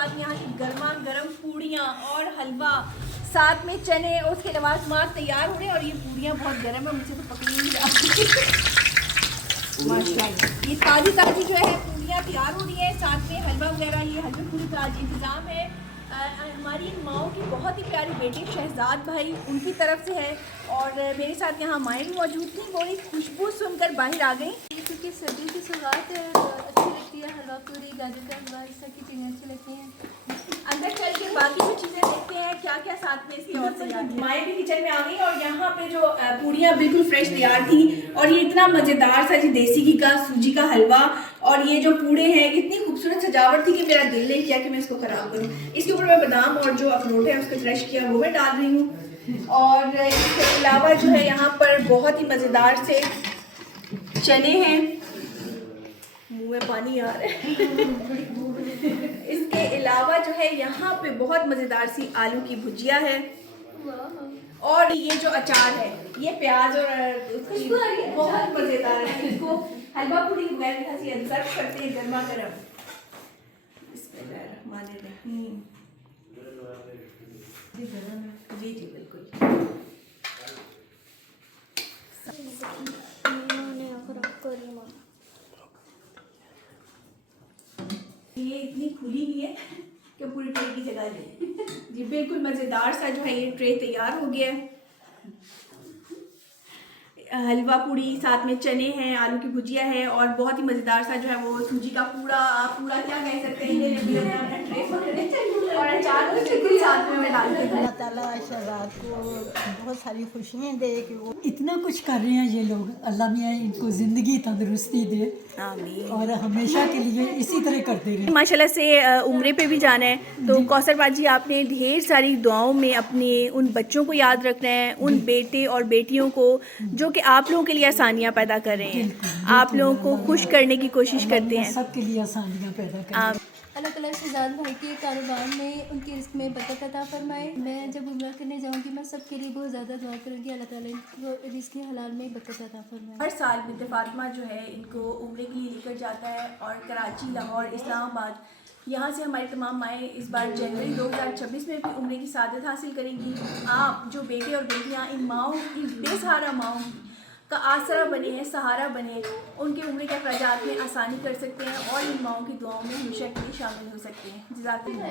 बाद यहाँ की गर्मा गर्म पूड़ियाँ और हलवा, साथ में चने और उसके लवाजमात तैयार हो रहे हैं। और ये पूड़ियाँ बहुत गर्म है, मुझे तो पकड़ी नहीं जा रही। माशाल्लाह ये ताज़ी ताज़ी जो है पूड़ियाँ तैयार हो रही है, साथ में हलवा वगैरह। ये हलवे पूरी का आज इंतज़ाम है। हमारी माओ की बहुत ही प्यारी बेटी शहजाद भाई उनकी तरफ से है। और मेरे साथ यहाँ माएँ भी मौजूद थी, बड़ी खुशबू सुनकर बाहर आ गई। क्योंकि सर्दी की शुरुआत है तो अच्छी लगती है। हलवा पूरी, गाजर का हलवा, इस तरह की चीज़ें अच्छी लगती हैं। अंदर चल के बाकी जो चीज़ें देखते हैं क्या क्या साथ में इसकी और तैयार। माएँ भी किचन में आ गई और यहाँ पे जो पूड़ियाँ बिल्कुल फ्रेश तैयार थी। और ये इतना मज़ेदार सा जी देसी घी का सूजी का हलवा और ये जो पूड़े हैं, इतनी खूबसूरत सजावट थी कि मेरा दिल नहीं किया कि मैं इसको ख़राब करूँ। इसके ऊपर मैं बादाम और जो अखरोट है उसको क्रश किया वो मैं डाल रही हूँ। और इसके अलावा जो है यहाँ पर बहुत ही मज़ेदार से चने हैं, मुँह में पानी आ रहा है। इसके अलावा जो है यहाँ पे बहुत मज़ेदार सी आलू की भुजिया है। और ये जो अचार है, ये प्याज और उसकी बहुत मज़ेदार है। इसको हलवा पूरी वगैरह हंसी सर्व करते हैं गर्मा गर्म। बिस्मिल्लाहिर्रहमानिर्रहीम। जी जी बिल्कुल। ये इतनी खुली हुई है कि पूरी ट्रे की जगह ले। जी बिल्कुल मज़ेदार सा जो है ये ट्रे तैयार हो गया है। हलवा पूड़ी, साथ में चने हैं, आलू की भुजिया है और बहुत ही मज़ेदार सा जो है वो सूजी का पूरा पूरा क्या कह सकते हैं ये ट्रे और अचार तो बिल्कुल साथ में मैं डाल के दूँ। अल्लाह ताला शहजाद को बहुत सारी खुशियाँ दे कि वो इतना कुछ कर रहे हैं ये लोग। अल्लाह मियाँ इनको ज़िंदगी तंदुरुस्ती दे आमीन। और हमेशा के लिए इसी तरह करते रहे। माशाल्लाह से उम्रे पे भी जाना है तो कौसर बाजी आपने ढेर सारी दुआओं में अपने उन बच्चों को याद रखना है, उन बेटे और बेटियों को जो कि आप लोगों के लिए आसानियाँ पैदा कर रहे हैं, आप लोगों को खुश करने की कोशिश करते हैं। सबके लिए आसानियाँ पैदा करें। अल्लाह ताला शहजाद भाई के कारोबार में, उनके रिस्क में बरकत अता फरमाए। मैं जब उम्रा करने जाऊंगी मैं सबके लिए बहुत ज़्यादा दुआ करूंगी। अल्लाह ताला इनको रिस्क हलाल में बरकत अता फरमाए। हर साल बिन्ते फातिमा जो है इनको उम्रे के लिए लेकर जाता है और कराची, लाहौर, इस्लामाबाद यहाँ से हमारी तमाम माएँ इस बार जनवरी 2026 में भी उम्रे की सादत हासिल करेंगी। आप जो बेटे और बेटियाँ इन माओं, इन बेसहारा माओं का आसरा बने हैं, सहारा बने, उनके उम्र के अखराजात में आसानी कर सकते हैं और इन माओं की दुआओं में हमेशा के लिए शामिल हो सकते हैं। जज़ाकल्लाह।